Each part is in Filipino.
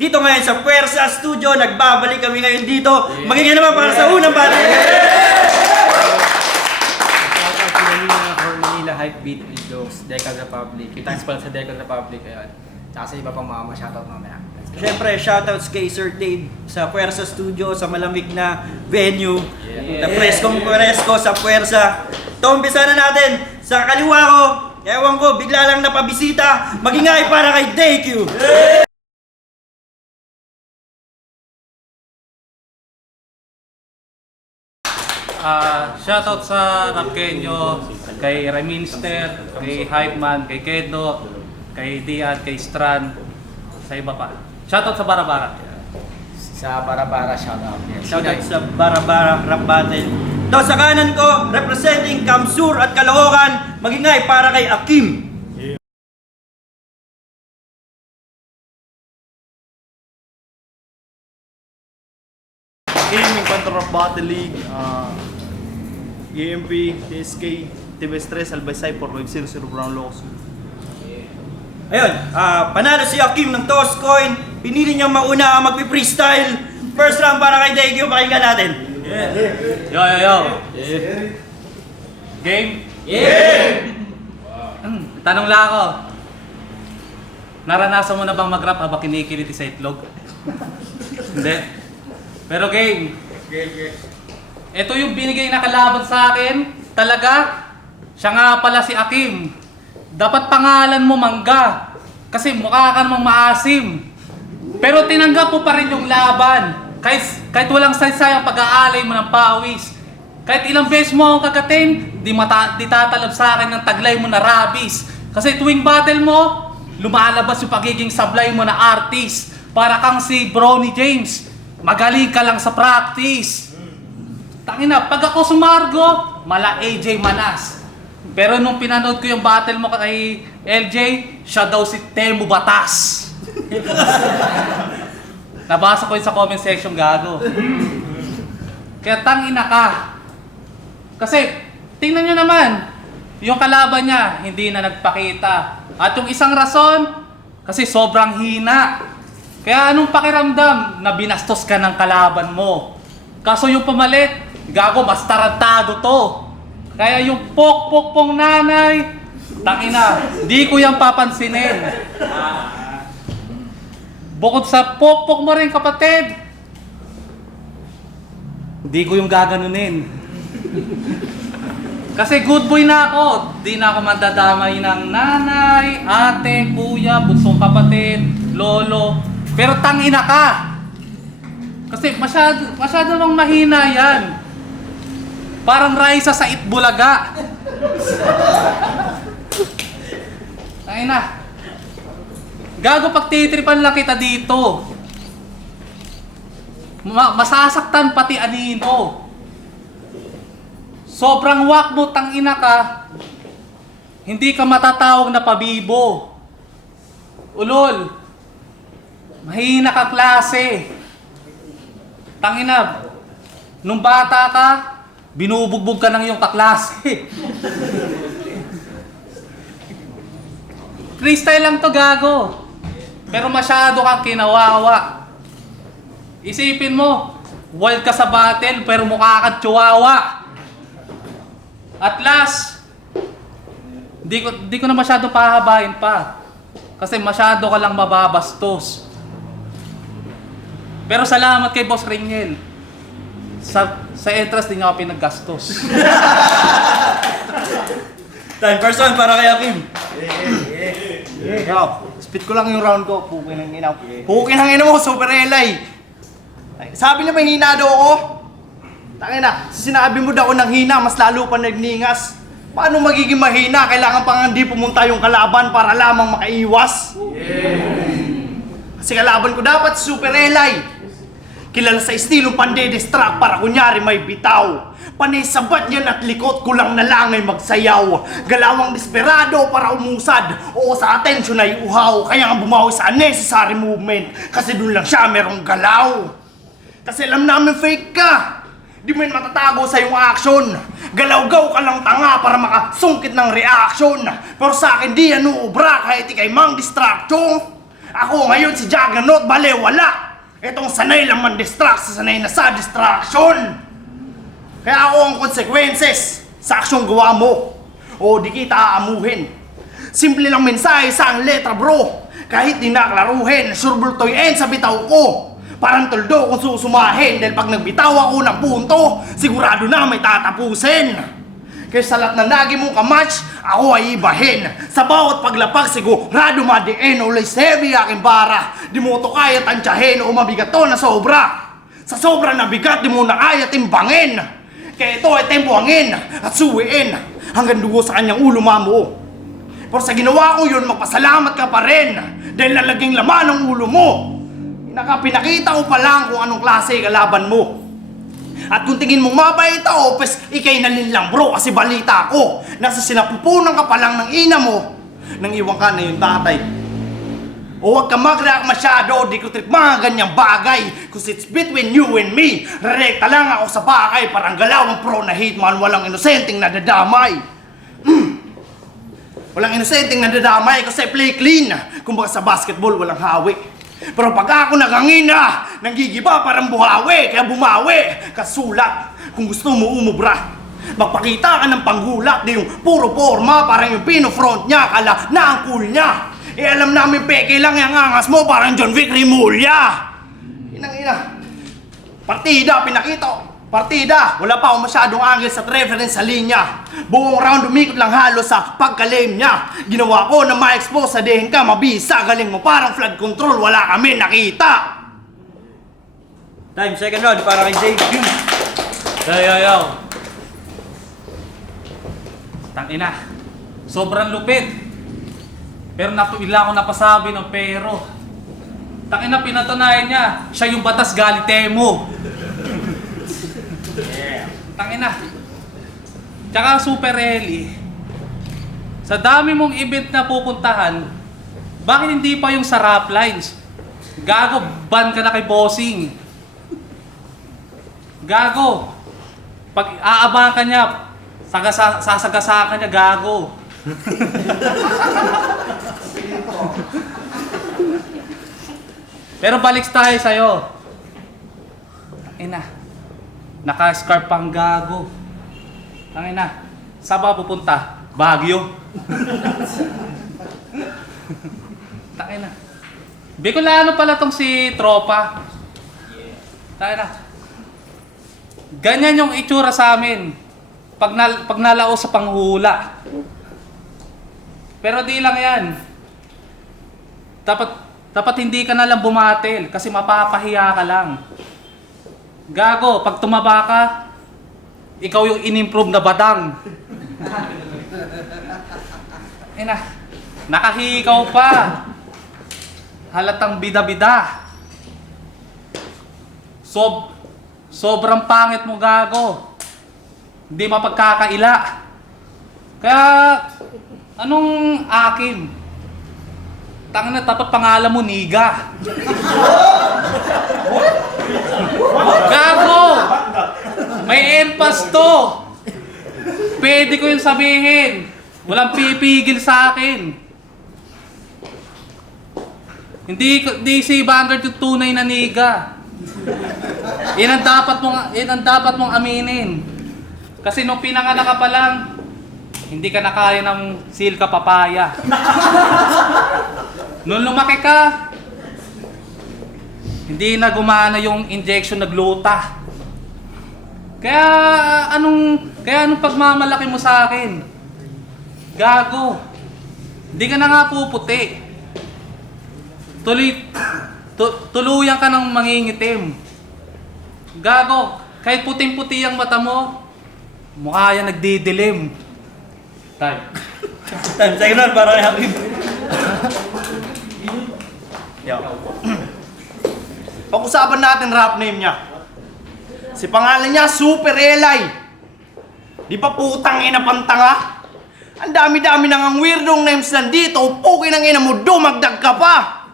dito ngayon sa Puwersa Studio. Nagbabalik kami ngayon dito. Magiging naman para sa unang battle. Shoutout sa Manila Hypebeat Videos, Decal Republic. Thanks pala sa Decal Republic. Ayan. Tsaka sa iba pang mga shoutout mamaya. Siyempre, shoutouts kay Sir Dave sa Puwersa Studio, sa malamig na venue. Na preskong presko sa Puwersa. Ito, umpisa na natin. Sa kaliwa ko, ewan ko, bigla lang napabisita. Magingay para kay DQ. Shoutout sa Rapkenyo, kay Reminster, kay Hypeman, kay Kedo, kay Dian, kay Stran, sa iba pa. Shoutout sa Barabara. Sa Barabara, shoutout. Shoutout sa Barabara Rap Battle. Ito, sa kanan ko, representing Kamsur at Caloocan, magingay para kay Akim. Gaming Control of Battle League, EMP, TSK, TV3, Albay 4500 Brown Locos. Ayun, panalo si Akim ng toss coin. Pinili niyang mauna ang magpi-freestyle. First round para kay DQ, pakinggan natin. Yo. Game? Tanong lang ako. Naranasan mo na bang mag-rap habang kinikiliti sa itlog? Hindi. Pero game. Ito yung binigay na kalaban sa akin. Talaga. Siya nga pala si Akim. Dapat pangalan mo Mangga. Kasi mukha ka namang maasim. Pero tinanggap mo pa rin yung laban. Kahit walang saysay ang pag-aalay mo ng pawis. Kahit ilang beses mo akong kagatin, di tatalab sa akin ng taglay mo na rabis. Kasi tuwing battle mo, lumalabas yung pagiging sablay mo na artist. Para kang si Bronny James. Magaling ka lang sa practice. Tangina, pag ako sumargo, mala AJ Manas. Pero nung pinanood ko yung battle mo kay LJ, siya daw si Temu Batas. Nabasa ko yun sa comment section, gago. Kaya tangina ka. Kasi, tingnan nyo naman, yung kalaban niya, hindi na nagpakita. At yung isang rason, kasi sobrang hina. Kaya anong pakiramdam na binastos ka ng kalaban mo? Kaso yung pamalit, gago, mas tarantado to. Kaya yung pok-pok pong nanay, tangina, di ko yan papansinin. Bukod sa pok-pok mo rin kapatid, di ko yung gaganunin. Kasi good boy na ako, di na ako mandadamay ng nanay, ate, kuya, bunsong kapatid, lolo. Pero tangina ka! Kasi masyado namang mahina yan. Parang Raisa sa Itbulaga. Tangina. Gago pag titripan lang kita dito. Masasaktan pati anino. Sobrang wak mo, tangina ka. Hindi ka matatawag na pabibo. Ulol. Mahina ka klase. Tangina, nung bata ka, binubugbog ka ng iyong kaklase. Freestyle lang to, gago. Pero masyado kang kinawawa. Isipin mo, wild ka sa battle pero mukha kang chihuahua. At last, di ko na masyado pahabain pa. Kasi masyado ka lang mababastos. Pero salamat kay Boss Ringel. Sa entrance din niya ako pinaggastos. Time first one para kay Akim. Spit ko lang yung round ko, pukin ng inaw. Pukin ng ina mo, super LI. Sabi niya may hina daw ako. Tangina, sinabi mo daw ng hina, mas lalo pa nagningas. Paano magiging mahina? Kailangan pang hindi pumunta yung kalaban para lamang makaiwas. Kasi kalaban ko dapat super LI. Kilala sa estilong pande-distract para kunyari may bitaw. Panay sabat yan at likot ko lang na lang ay magsayaw. Galawang desperado para umusad. Oo, sa atensyon ay uhaw. Kaya nga bumawi sa unnecessary movement. Kasi dun lang siya merong galaw. Kasi alam namin fake ka. Di mo yun matatago sa iyong action. Galaw-gaw ka lang tanga para makasungkit ng reaction. Pero sa akin di yan uubra kahit ikay mang distraction. Ako ngayon si Juggernaut, bale wala. Itong sanay lang man-distract sa sanay na sa distraction. Kaya ako ang consequences sa aksyong gawa mo. O di kita aamuhin. Simple lang mensahe sa ang letra bro. Kahit di naklaruhin, surbultoy end sa bitaw ko. Parang tuldo kung susumahin. Dahil pag nagbitaw ako ng punto, sigurado na may tatapusin. Kaya sa lahat na nagi mong kamatch, ako ay ibahin. Sa bawat paglapag, sigurado madiin. Always heavy aking bara. Di mo to kaya tansyahin o mabigat to na sobra. Sa sobra na bigat, di mo na kaya timbangin. Kaya ito ay tempuangin at suwiin hanggang dugo sa kanyang ulo mamo. Pero sa ginawa ko yun, magpasalamat ka pa rin. Dahil lalaging laman ang ulo mo. Pinakita ko pa lang kung anong klase kalaban mo. At kung tingin mong mabait ako, pues ikay nalinlang bro kasi balita ko. Nasa sinapupunan ka pa lang ng ina mo nang iwan ka na yung tatay. O huwag ka mag-react masyado, di ko trip mga ganyang bagay. Cause it's between you and me. Rekta lang ako sa bakay, parang galawang pro na hitman, walang inosenteng nadadamay. Walang inosenteng nadadamay kasi play clean. Kumbaga sa basketball, walang hawi. Pero pag ako nagangina, nanggigiba parang buhawi, kaya bumawi, kasulat. Kung gusto mo umubra, magpakita ka ng panggulat, di yung puro forma, parang yung pino-front niya, kala na ang cool niya. Eh alam namin peke lang yung angas mo, parang John Vic Rimulya. Inang-ina. Partida, pinakita ko. Partida, wala pa ako masyadong angle sa reference sa linya. Buong round umikot lang halos sa pagka-lame niya. Ginawa ko na ma-expose sa dehin ka, mabisa, galing mo parang flood control, wala kami nakita. Time, second round para kay Jay. Yo. Tangina. Sobrang lupit. Pero ilang ako napasabi ng pero. Tangina, pinatunayan niya. Siya yung batas Galitemo. Tangina. Tsaka Super Eli. Sa dami mong event na pupuntahan, bakit hindi pa yung sa rap lines? Gago, ban ka na kay bossing. Gago. Pag aabangan ka niya, sasagasakan niya, gago. Pero balik tayo sa'yo. Ina, naka-scarf pang gago. Ina, saan ba pupunta? Baguio. Tangina. Bicolano pala tong si Tropa. Tangina. Ganyan yung itsura sa amin pag nalao sa panghula. Pero di lang yan. Dapat hindi ka na lang bumatil kasi mapapahiya ka lang. Gago, pag tumaba ka, ikaw yung in-improve na badang. Ina, nakahikaw pa. Halatang bida-bida. Sobrang pangit mo, gago. Hindi mapagkakaila. Kaya, anong akin? Tangina, dapat pangalan mo, Niga. Gago! May empas to. Pwede ko yung sabihin. Walang pipigil sa akin. Hindi si Vanguard yung tunay na Niga. Yan ang dapat mong aminin. Kasi nung pinanganak ka pa lang, hindi ka na kaya ng silka papaya. Nung lumaki ka, hindi na gumana yung injection na gluta. Kaya anong pagmamalaki mo sa akin? Gago. Hindi ka na nga puputi. Tuluyan ka ng mangingitim. Gago, kahit puting-puti ang mata mo, mukha yan nagdidilim. Time. Second round para kay Habib. Yo. Pag-usapan natin rap name niya. Si pangalan niya Super Eli. Di ba putang ina pantanga? Ang dami-dami nang ang weirdong names nandito. Pukin ang ina mo, dumagdag ka pa.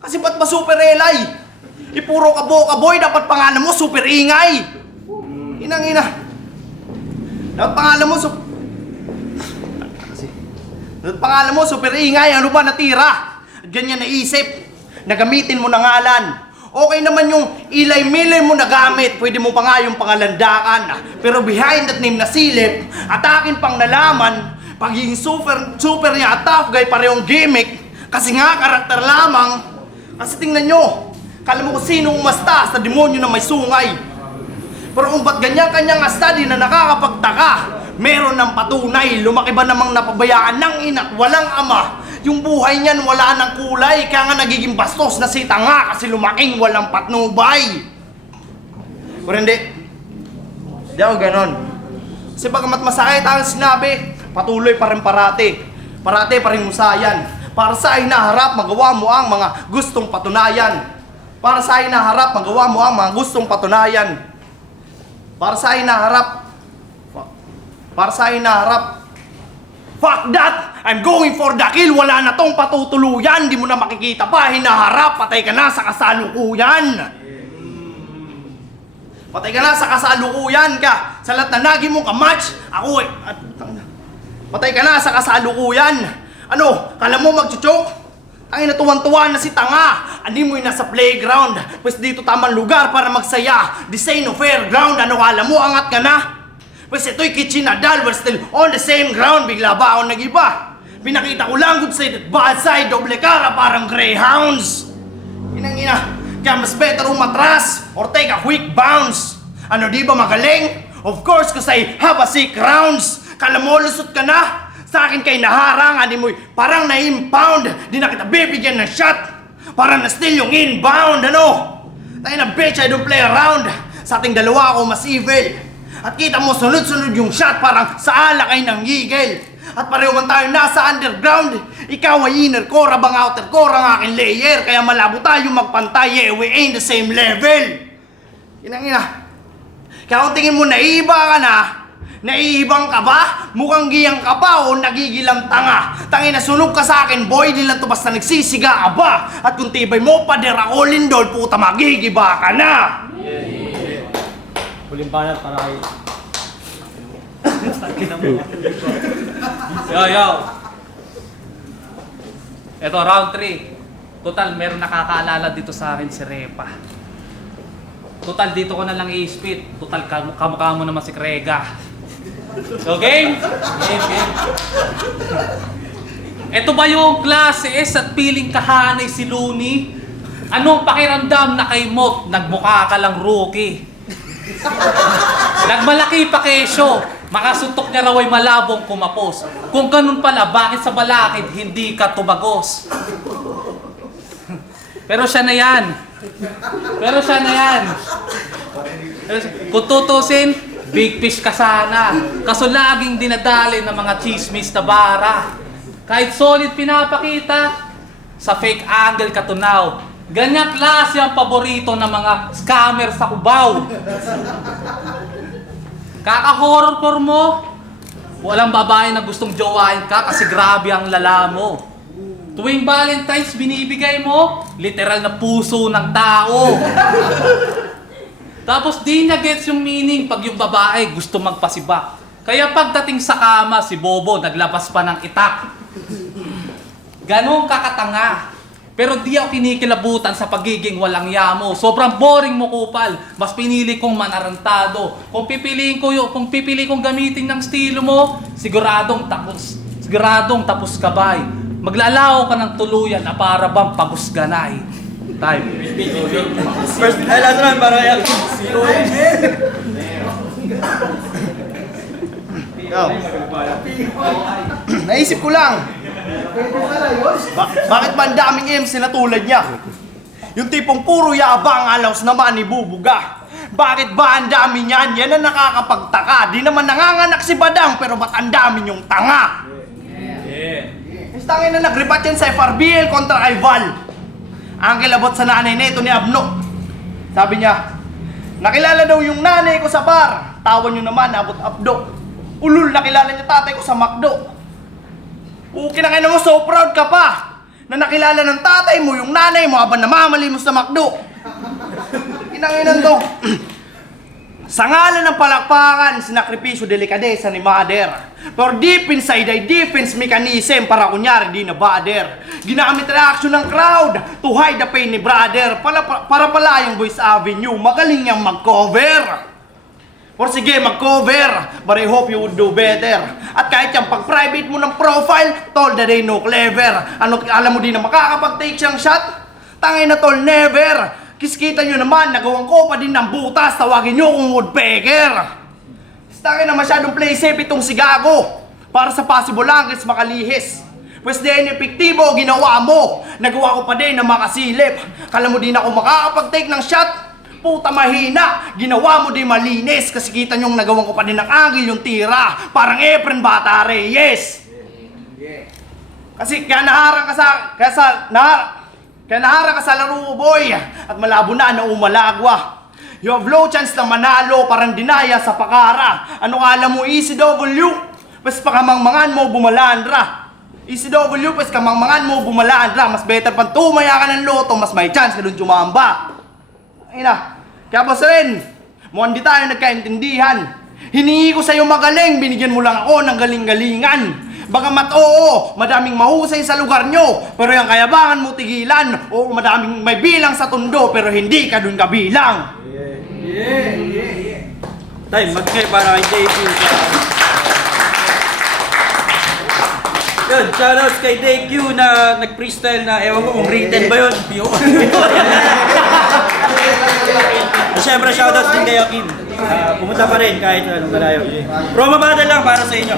Kasi ba't ba Super Eli? Ipuro ka boy, dapat pangalan mo Super Ingay. Inang ina. Dapat pangalan mo Super Ingay, ano ba natira? At ganyan naisip. na gamitin mo na ngalan. Okay naman yung ilay-milay mo na gamit, pwede mo pa nga yung pangalandakan. Pero behind that name na silip, at akin pang nalaman, pagiging super niya at tough guy parehong gimmick. Kasi nga karakter lamang. Kasi tingnan nyo, kala mo kung sino umasta sa demonyo na may sungay. Pero kung ba't ganyan kanyang study na nakakapagtaka, meron ng patunay, lumaki ba namang napabayaan ng ina't walang ama? Yung buhay niyan wala ng kulay, kaya nga nagiging bastos na si tanga kasi lumaking walang patnubay. Pero hindi ako ganon. Kasi bagamat masakit ang sinabi, patuloy pa rin parati. Parati pa rin musayan. Para sa hinaharap, magawa mo ang mga gustong patunayan. Para sa hinaharap, magawa mo ang mga gustong patunayan. Para sa hinaharap, fuck that! I'm going for the kill! Wala na tong patutuluyan! Di mo na makikita pa! Hinaharap! Patay ka na sa kasalukuyan! Patay ka na sa kasalukuyan ka! Sa lahat na nagi mong kamatch, ako eh... Patay ka na sa kasalukuyan! Ano? Kala mo magchuchok? Ang inatuwan-tuwa na si tanga! Hindi mo yung nasa playground! Pues dito tamang lugar para magsaya! This ain't no fairground! Ano kala mo? Angat ka na? Pues ito'y kitchen Nadal, we're still on the same ground. Bigla ba ako nag-iba? Pinakita ko lang good side at bad side, doble cara parang greyhounds. Inang-ina, kaya mas better umatras or take a quick bounce. Ano di ba magaling? Of course, cause I have a sick rounds. Kala mo lusot ka na? Sa akin kay naharangan, di mo'y parang na-impound. Di na kita bibigyan ng shot. Parang na still yung inbound, ano? Tayo na bitch, I don't play around. Sa ating dalawa ako mas evil. At kita mo sunod-sunod yung shot parang sa alak ay nanggigil. At pareho man tayo nasa underground. Ikaw ay inner core, abang outer core ang aking layer. Kaya malabo tayo magpantay, yeah, we ain't the same level. Inang-ina. Kaya kung tingin mo naiiba ka na, naiibang ka ba? Mukhang giyang ka ba o nagigilang tanga? Tangin na sunog ka sa akin, boy, di lang to basta nagsisiga ka ba? At kung tibay mo pa, ako lindol, puta magigiba ka na. Huling banat para kayo. Yo. Ito, round 3. Total, meron nakakaalala dito sa akin si Repa. Total, dito ko na lang i-spit. Total, kamukha mo naman si Krega. So, game? Game. Ito ba yung klase S at piling kahanay si Looney? Anong pakiramdam na kay Mot, nagmukha ka lang rookie? Nagmalaki pa kesyo, makasuntok niya raw ay malabong kumapos. Kung ganun pala, bakit sa balakid hindi ka tumagos? Pero siya na yan. Kung tutusin, big fish ka sana. Kaso laging dinadali ng mga chismis na bara. Kahit solid pinapakita, sa fake angle ka tunaw. Ganyan klase ang paborito ng mga scammer sa Cubao. Kaka-horror mo, walang babae na gustong jowain ka kasi grabe ang lala mo. Tuwing Valentine's binibigay mo, literal na puso ng tao. Tapos di niya gets yung meaning pag yung babae gusto magpasibak. Kaya pagdating sa kama, si Bobo naglabas pa ng itak. Ganong kakatanga. Pero di ako kinikilabutan sa pagiging walang yamo. Sobrang boring mo, kupal. Mas pinili kong manarantado. Kung pipiliin kong gamitin ng estilo mo, siguradong tapos kabay. Maglalaho ka ng tuluyan na para bang pagusganay. Time. First, last round para yan. Naisip ko lang. Bakit ba ang daming MC na tulad niya? Yung tipong puro yabang alaws naman ibubuga. Bakit ba ang dami niyan? Yan ang nakakapagtaka. Di naman nanganganak si Badang pero ba't ang dami niyong tanga? Tangin na nagribat yan sa FRBL kontra kay Val. Ang kilabot sa nanay nito ni Abno. Sabi niya, nakilala daw yung nanay ko sa bar. Tawan nyo naman, abot abdo. Ulul, nakilala niya tatay ko sa McDo. Kinakain mo, so proud ka pa na nakilala ng tatay mo yung nanay mo habang namamali mo sa McDo. Kinakainan to. Sa ngalan ng palakpakan, sinakripisyo delikadesa ni Mother. Pero deep inside ay defense mechanism para kunyari di na bother. Ginamit reaction ng crowd to hide the pain ni brother. Para pala yung Voice Avenue, magaling niyang mag-cover. Or sige, mag-cover, but I hope you would do better. At kahit yung pag-private mo ng profile, tol, that ain't no clever. Ano, alam mo din na makakapag-take siyang shot? Tangay na tol, never. Kiskita nyo naman, nagawang ko pa din ng butas, tawagin nyo kung woodpecker. Tangay na masyadong play safe itong si Gago. Para sa possible angles makalihis. Pwes din epektibo, ginawa mo. Nagawa ko pa din na makasilip. Kala mo din ako makakapag-take ng shot? Puta mahina, ginawa mo din malinis. Kasi kita nyong nagawang ko pa din ng angle yung tira. Parang Efren Bata Reyes. Kasi kaya naharang ka sa laro, boy. At malabo na umalagwa. You have low chance na manalo, parang dinaya sa pakara. Ano kala mo, ECW? Pas pakamangmangan mo, bumalandra. ECW, pas kamangmangan mo, bumalandra. Mas better pang tumaya ka ng loto, mas may chance ka dun tumamba. Ay na, kaya boss rin, mukhang di tayo nagkaintindihan. Hiningi ko sa'yo magaling, binigyan mo lang ako ng galing-galingan. Bagamat oo, madaming mahusay sa lugar nyo, pero yung kayabangan mo tigilan. Oo, madaming may bilang sa tundo, pero hindi ka dun kabilang. Tay, mag-care para kay JQ. Yun, shoutouts kay JQ na nag-freestyle na, ewan ko kung written ba yun. Siyempre, shoutouts din kay Akim. Pumunta pa rin kahit anong malayo. Promo battle lang para sa inyo.